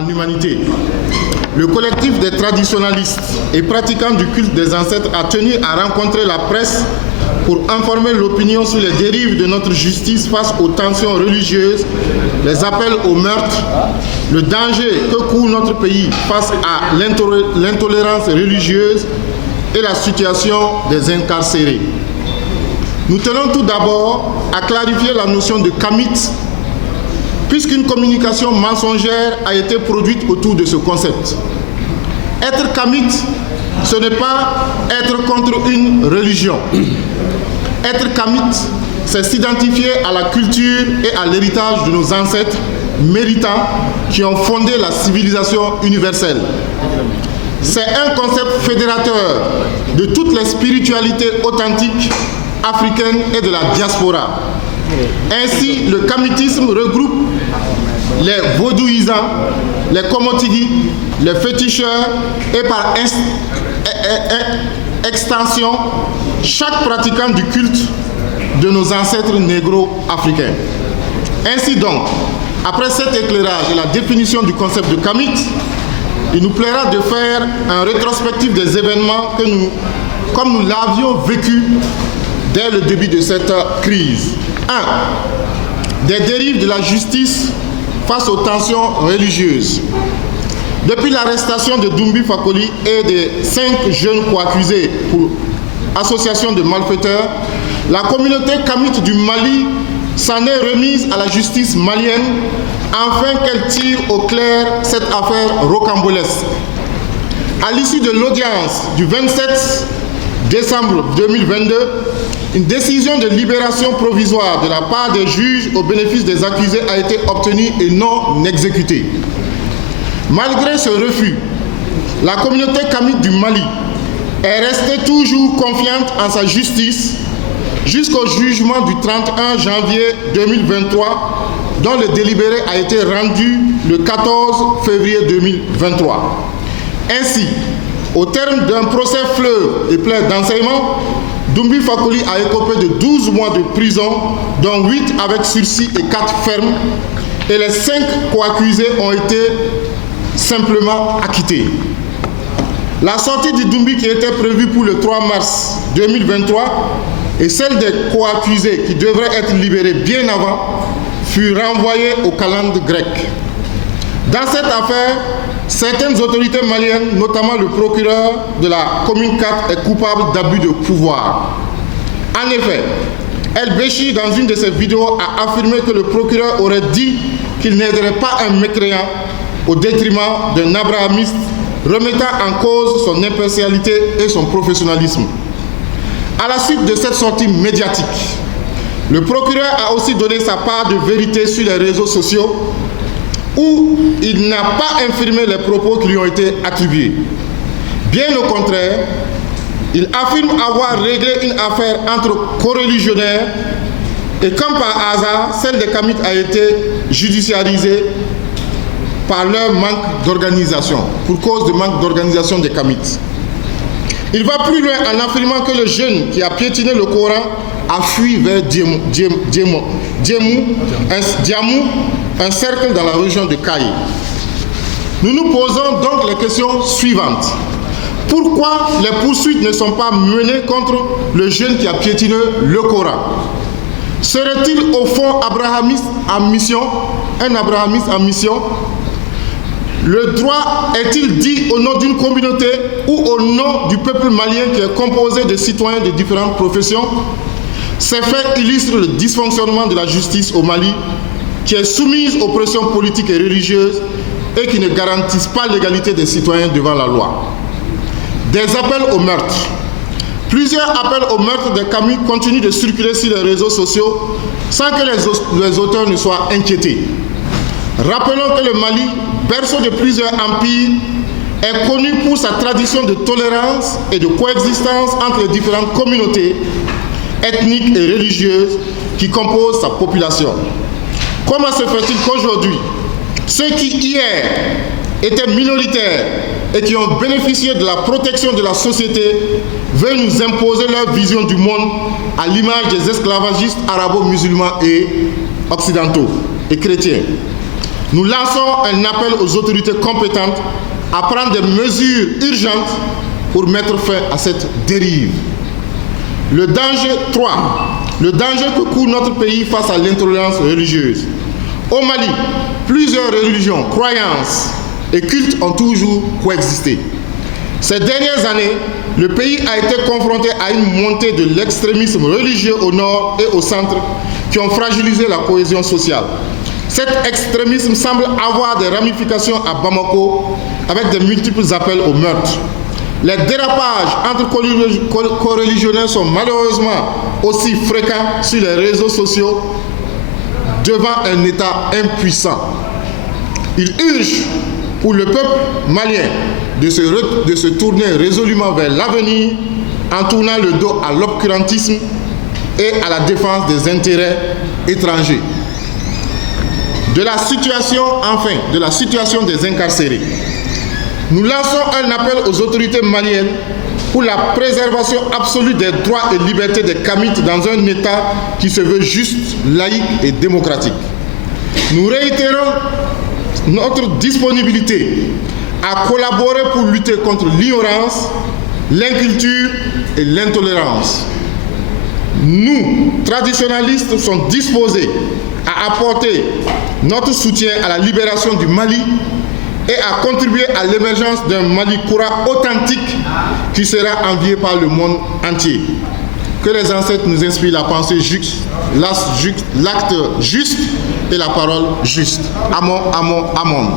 en humanité. Le collectif des traditionalistes et pratiquants du culte des ancêtres a tenu à rencontrer la presse pour informer l'opinion sur les dérives de notre justice face aux tensions religieuses, les appels au meurtre, le danger que court notre pays face à l'intolérance religieuse et la situation des incarcérés. Nous tenons tout d'abord à clarifier la notion de kamit, puisqu'une communication mensongère a été produite autour de ce concept. Être kamit, ce n'est pas être contre une religion. Être kamit, c'est s'identifier à la culture et à l'héritage de nos ancêtres méritants qui ont fondé la civilisation universelle. C'est un concept fédérateur de toutes les spiritualités authentiques africaines et de la diaspora. Ainsi, le kamitisme regroupe les vaudouisants, les komotigi, les féticheurs et par extension, chaque pratiquant du culte de nos ancêtres négro-africains. Ainsi donc, après cet éclairage et la définition du concept de kamit, il nous plaira de faire un rétrospectif des événements que comme nous l'avions vécu dès le début de cette crise. 1. Des dérives de la justice face aux tensions religieuses. Depuis l'arrestation de Doumbi Fakoli et des 5 jeunes co-accusés pour association de malfaiteurs, la communauté kamite du Mali s'en est remise à la justice malienne afin qu'elle tire au clair cette affaire rocambolesque. À l'issue de l'audience du 27 décembre 2022, une décision de libération provisoire de la part des juges au bénéfice des accusés a été obtenue et non exécutée. Malgré ce refus, la communauté kamite du Mali est restée toujours confiante en sa justice jusqu'au jugement du 31 janvier 2023, dont le délibéré a été rendu le 14 février 2023. Ainsi, au terme d'un procès fleuve et plein d'enseignements, Doumbi Fakoli a écopé de 12 mois de prison, dont 8 avec sursis et 4 fermes, et les 5 co-accusés ont été simplement acquittés. La sortie du Doumbi qui était prévue pour le 3 mars 2023 et celle des co-accusés qui devraient être libérés bien avant fut renvoyée au calendrier grec. Dans cette affaire, certaines autorités maliennes, notamment le procureur de la commune 4, est coupable d'abus de pouvoir. En effet, El Béchi, dans une de ses vidéos, a affirmé que le procureur aurait dit qu'il n'aiderait pas un mécréant au détriment d'un abrahamiste, remettant en cause son impartialité et son professionnalisme. À la suite de cette sortie médiatique, le procureur a aussi donné sa part de vérité sur les réseaux sociaux où il n'a pas infirmé les propos qui lui ont été attribués. Bien au contraire, il affirme avoir réglé une affaire entre coreligionnaires et comme par hasard, celle des Kamites a été judiciarisée par leur manque d'organisation, pour cause de manque d'organisation des Kamites. Il va plus loin en affirmant que le jeune qui a piétiné le Coran a fui vers Diamou, un cercle dans la région de Kaye. Nous nous posons donc les questions suivantes. Pourquoi les poursuites ne sont pas menées contre le jeune qui a piétiné le Coran? Serait-il au fond abrahamiste en mission, un abrahamiste en mission? Le droit est-il dit au nom d'une communauté ou au nom du peuple malien qui est composé de citoyens de différentes professions? Ces faits illustrent le dysfonctionnement de la justice au Mali, qui est soumise aux pressions politiques et religieuses et qui ne garantissent pas l'égalité des citoyens devant la loi. Des appels au meurtre. Plusieurs appels au meurtre des Camus continuent de circuler sur les réseaux sociaux sans que les auteurs ne soient inquiétés. Rappelons que le Mali, berceau de plusieurs empires, est connu pour sa tradition de tolérance et de coexistence entre les différentes communautés ethniques et religieuses qui composent sa population. Comment se fait-il qu'aujourd'hui, ceux qui hier étaient minoritaires et qui ont bénéficié de la protection de la société veulent nous imposer leur vision du monde à l'image des esclavagistes arabo-musulmans et occidentaux et chrétiens? nous lançons un appel aux autorités compétentes à prendre des mesures urgentes pour mettre fin à cette dérive. Le danger 3, le danger que court notre pays face à l'intolérance religieuse. Au Mali, plusieurs religions, croyances et cultes ont toujours coexisté. Ces dernières années, le pays a été confronté à une montée de l'extrémisme religieux au nord et au centre qui ont fragilisé la cohésion sociale. Cet extrémisme semble avoir des ramifications à Bamako avec de multiples appels au meurtre. Les dérapages entre coreligionnaires sont malheureusement aussi fréquents sur les réseaux sociaux devant un État impuissant. Il urge pour le peuple malien de se tourner résolument vers l'avenir en tournant le dos à l'obscurantisme et à la défense des intérêts étrangers. De la situation des incarcérés. Nous lançons un appel aux autorités maliennes pour la préservation absolue des droits et libertés des Kamites dans un État qui se veut juste, laïque et démocratique. Nous réitérons notre disponibilité à collaborer pour lutter contre l'ignorance, l'inculture et l'intolérance. Nous, traditionalistes, sommes disposés à apporter notre soutien à la libération du Mali et à contribuer à l'émergence d'un Mali Koura authentique qui sera envié par le monde entier. Que les ancêtres nous inspirent la pensée juste, l'acte juste et la parole juste. Amon, Amon, Amon.